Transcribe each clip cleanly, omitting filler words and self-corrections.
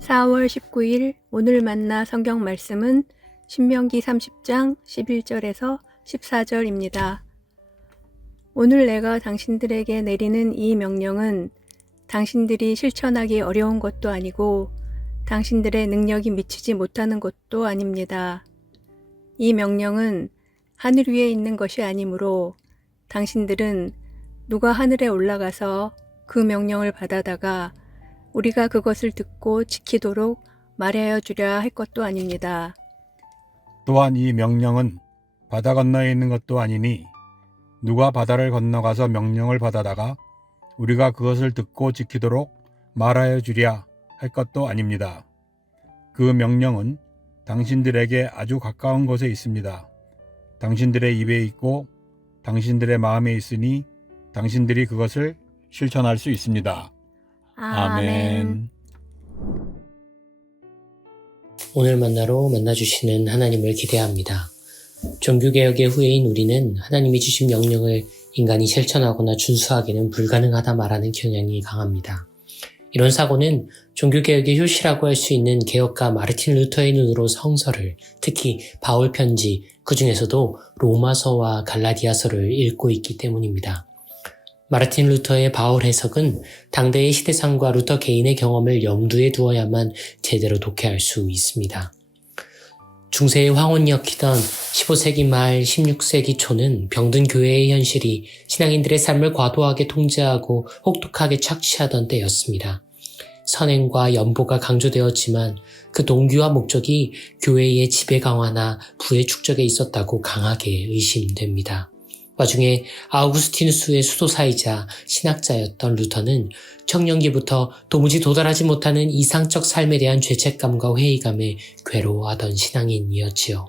4월 19일 오늘 만나 성경 말씀은 신명기 30장 11절에서 14절입니다. 오늘 내가 당신들에게 내리는 이 명령은 당신들이 실천하기 어려운 것도 아니고 당신들의 능력이 미치지 못하는 것도 아닙니다. 이 명령은 하늘 위에 있는 것이 아니므로 당신들은 누가 하늘에 올라가서 그 명령을 받아다가 우리가 그것을 듣고 지키도록 말하여 주랴 할 것도 아닙니다. 또한 이 명령은 바다 건너에 있는 것도 아니니 누가 바다를 건너가서 명령을 받아다가 우리가 그것을 듣고 지키도록 말하여 주랴 할 것도 아닙니다. 그 명령은 당신들에게 아주 가까운 곳에 있습니다. 당신들의 입에 있고 당신들의 마음에 있으니 당신들이 그것을 실천할 수 있습니다. 아멘. 오늘 만나로 만나주시는 하나님을 기대합니다. 종교개혁의 후예인 우리는 하나님이 주신 명령을 인간이 실천하거나 준수하기는 불가능하다 말하는 경향이 강합니다. 이런 사고는 종교개혁의 효시라고 할 수 있는 개혁가 마르틴 루터의 눈으로 성서를, 특히 바울 편지, 그 중에서도 로마서와 갈라디아서를 읽고 있기 때문입니다. 마르틴 루터의 바울 해석은 당대의 시대상과 루터 개인의 경험을 염두에 두어야만 제대로 독해할 수 있습니다. 중세의 황혼이었던 15세기 말 16세기 초는 병든 교회의 현실이 신앙인들의 삶을 과도하게 통제하고 혹독하게 착취하던 때였습니다. 선행과 연보가 강조되었지만 그 동기와 목적이 교회의 지배 강화나 부의 축적에 있었다고 강하게 의심됩니다. 와중에 아우구스티누스의 수도사이자 신학자였던 루터는 청년기부터 도무지 도달하지 못하는 이상적 삶에 대한 죄책감과 회의감에 괴로워하던 신앙인이었지요.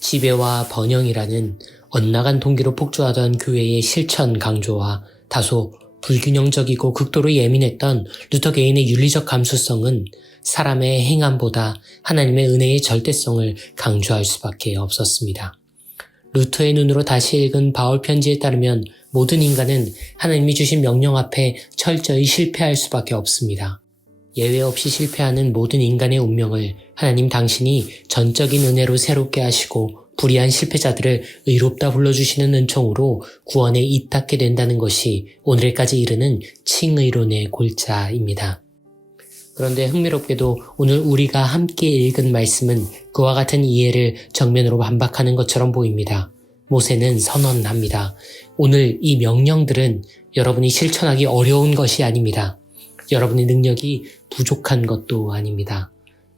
지배와 번영이라는 엇나간 동기로 폭주하던 교회의 실천 강조와 다소 불균형적이고 극도로 예민했던 루터 개인의 윤리적 감수성은 사람의 행함보다 하나님의 은혜의 절대성을 강조할 수밖에 없었습니다. 루터의 눈으로 다시 읽은 바울 편지에 따르면 모든 인간은 하나님이 주신 명령 앞에 철저히 실패할 수밖에 없습니다. 예외 없이 실패하는 모든 인간의 운명을 하나님 당신이 전적인 은혜로 새롭게 하시고 불의한 실패자들을 의롭다 불러주시는 은총으로 구원에 이닿게 된다는 것이 오늘까지 이르는 칭의론의 골자입니다. 그런데 흥미롭게도 오늘 우리가 함께 읽은 말씀은 그와 같은 이해를 정면으로 반박하는 것처럼 보입니다. 모세는 선언합니다. 오늘 이 명령들은 여러분이 실천하기 어려운 것이 아닙니다. 여러분의 능력이 부족한 것도 아닙니다.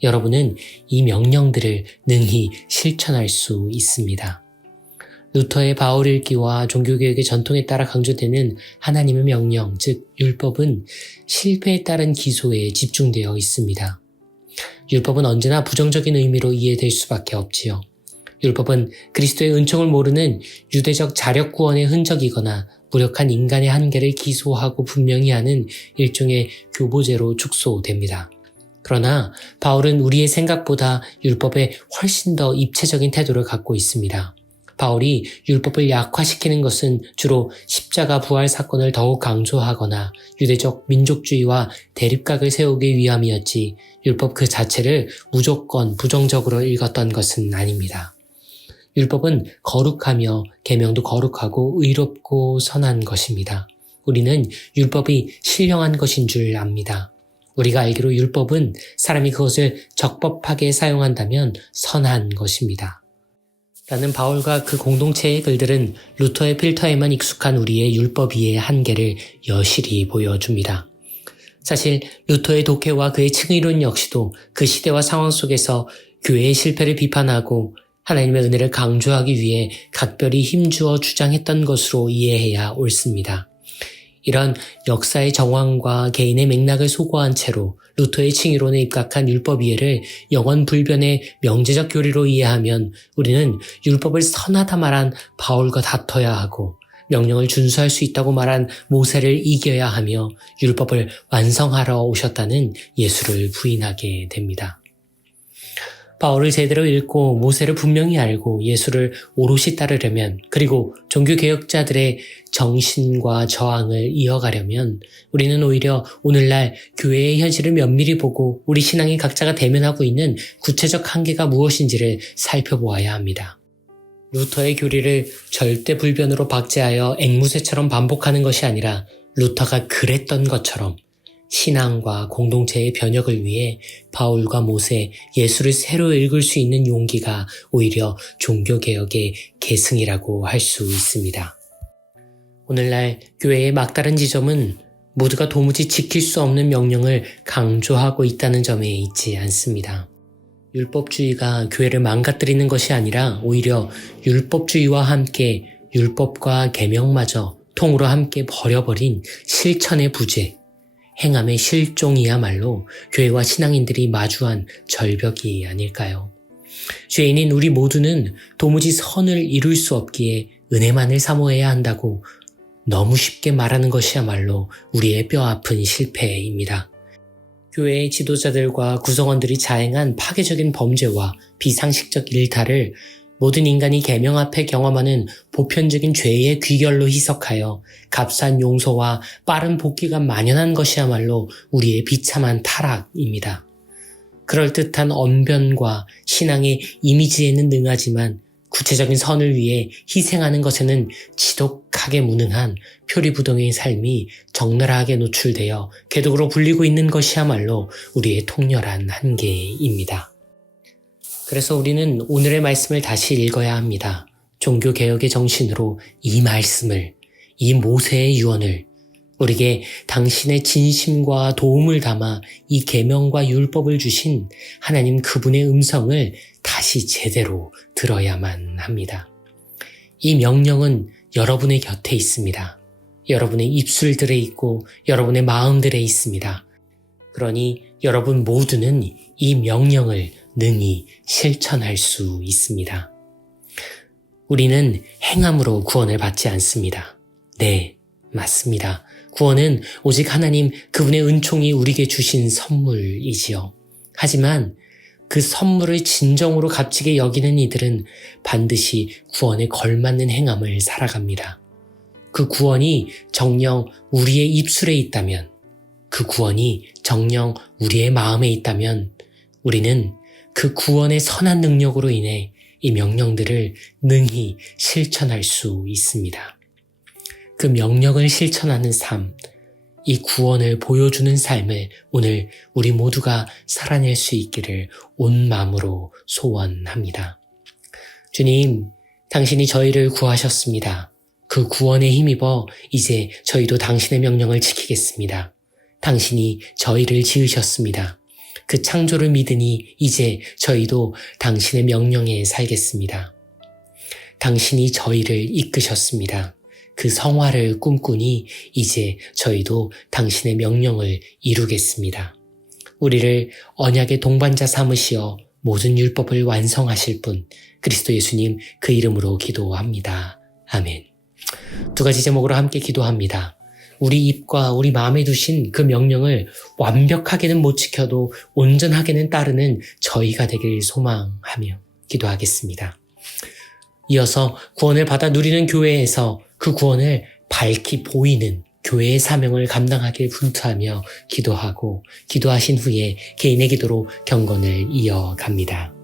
여러분은 이 명령들을 능히 실천할 수 있습니다. 루터의 바울 읽기와 종교개혁의 전통에 따라 강조되는 하나님의 명령, 즉 율법은 실패에 따른 기소에 집중되어 있습니다. 율법은 언제나 부정적인 의미로 이해될 수밖에 없지요. 율법은 그리스도의 은총을 모르는 유대적 자력 구원의 흔적이거나 무력한 인간의 한계를 기소하고 분명히 하는 일종의 교보제로 축소됩니다. 그러나 바울은 우리의 생각보다 율법에 훨씬 더 입체적인 태도를 갖고 있습니다. 바울이 율법을 약화시키는 것은 주로 십자가 부활 사건을 더욱 강조하거나 유대적 민족주의와 대립각을 세우기 위함이었지 율법 그 자체를 무조건 부정적으로 읽었던 것은 아닙니다. 율법은 거룩하며 계명도 거룩하고 의롭고 선한 것입니다. 우리는 율법이 신령한 것인 줄 압니다. 우리가 알기로 율법은 사람이 그것을 적법하게 사용한다면 선한 것입니다. 라는 바울과 그 공동체의 글들은 루터의 필터에만 익숙한 우리의 율법 이해의 한계를 여실히 보여줍니다. 사실 루터의 독해와 그의 칭의론 역시도 그 시대와 상황 속에서 교회의 실패를 비판하고 하나님의 은혜를 강조하기 위해 각별히 힘주어 주장했던 것으로 이해해야 옳습니다. 이런 역사의 정황과 개인의 맥락을 소거한 채로 루터의 칭의론에 입각한 율법 이해를 영원 불변의 명제적 교리로 이해하면 우리는 율법을 선하다 말한 바울과 다퉈야 하고 명령을 준수할 수 있다고 말한 모세를 이겨야 하며 율법을 완성하러 오셨다는 예수를 부인하게 됩니다. 바울을 제대로 읽고 모세를 분명히 알고 예수를 오롯이 따르려면, 그리고 종교개혁자들의 정신과 저항을 이어가려면 우리는 오히려 오늘날 교회의 현실을 면밀히 보고 우리 신앙의 각자가 대면하고 있는 구체적 한계가 무엇인지를 살펴보아야 합니다. 루터의 교리를 절대 불변으로 박제하여 앵무새처럼 반복하는 것이 아니라 루터가 그랬던 것처럼 신앙과 공동체의 변혁을 위해 바울과 모세, 예수를 새로 읽을 수 있는 용기가 오히려 종교개혁의 계승이라고 할 수 있습니다. 오늘날 교회의 막다른 지점은 모두가 도무지 지킬 수 없는 명령을 강조하고 있다는 점에 있지 않습니다. 율법주의가 교회를 망가뜨리는 것이 아니라 오히려 율법주의와 함께 율법과 계명마저 통으로 함께 버려버린 실천의 부재, 행함의 실종이야말로 교회와 신앙인들이 마주한 절벽이 아닐까요? 죄인인 우리 모두는 도무지 선을 이룰 수 없기에 은혜만을 사모해야 한다고 너무 쉽게 말하는 것이야말로 우리의 뼈아픈 실패입니다. 교회의 지도자들과 구성원들이 자행한 파괴적인 범죄와 비상식적 일탈을 모든 인간이 계명 앞에 경험하는 보편적인 죄의 귀결로 희석하여 값싼 용서와 빠른 복귀가 만연한 것이야말로 우리의 비참한 타락입니다. 그럴듯한 언변과 신앙의 이미지에는 능하지만 구체적인 선을 위해 희생하는 것에는 지독하게 무능한 표리부동의 삶이 적나라하게 노출되어 개독으로 불리고 있는 것이야말로 우리의 통렬한 한계입니다. 그래서 우리는 오늘의 말씀을 다시 읽어야 합니다. 종교개혁의 정신으로 이 말씀을, 이 모세의 유언을 우리에게 당신의 진심과 도움을 담아 이 계명과 율법을 주신 하나님 그분의 음성을 다시 제대로 들어야만 합니다. 이 명령은 여러분의 곁에 있습니다. 여러분의 입술들에 있고 여러분의 마음들에 있습니다. 그러니 여러분 모두는 이 명령을 능히 실천할 수 있습니다. 우리는 행함으로 구원을 받지 않습니다. 네, 맞습니다. 구원은 오직 하나님 그분의 은총이 우리에게 주신 선물이지요. 하지만 그 선물을 진정으로 값지게 여기는 이들은 반드시 구원에 걸맞는 행함을 살아갑니다. 그 구원이 정녕 우리의 입술에 있다면, 그 구원이 정녕 우리의 마음에 있다면 우리는 그 구원의 선한 능력으로 인해 이 명령들을 능히 실천할 수 있습니다. 그 명령을 실천하는 삶, 이 구원을 보여주는 삶을 오늘 우리 모두가 살아낼 수 있기를 온 마음으로 소원합니다. 주님, 당신이 저희를 구하셨습니다. 그 구원에 힘입어 이제 저희도 당신의 명령을 지키겠습니다. 당신이 저희를 지으셨습니다. 그 창조를 믿으니 이제 저희도 당신의 명령에 살겠습니다. 당신이 저희를 이끄셨습니다. 그 성화를 꿈꾸니 이제 저희도 당신의 명령을 이루겠습니다. 우리를 언약의 동반자 삼으시어 모든 율법을 완성하실 분 그리스도 예수님 그 이름으로 기도합니다. 아멘. 두 가지 제목으로 함께 기도합니다. 우리 입과 우리 마음에 두신 그 명령을 완벽하게는 못 지켜도 온전하게는 따르는 저희가 되길 소망하며 기도하겠습니다. 이어서 구원을 받아 누리는 교회에서 그 구원을 밝히 보이는 교회의 사명을 감당하길 분투하며 기도하고 기도하신 후에 개인의 기도로 경건을 이어갑니다.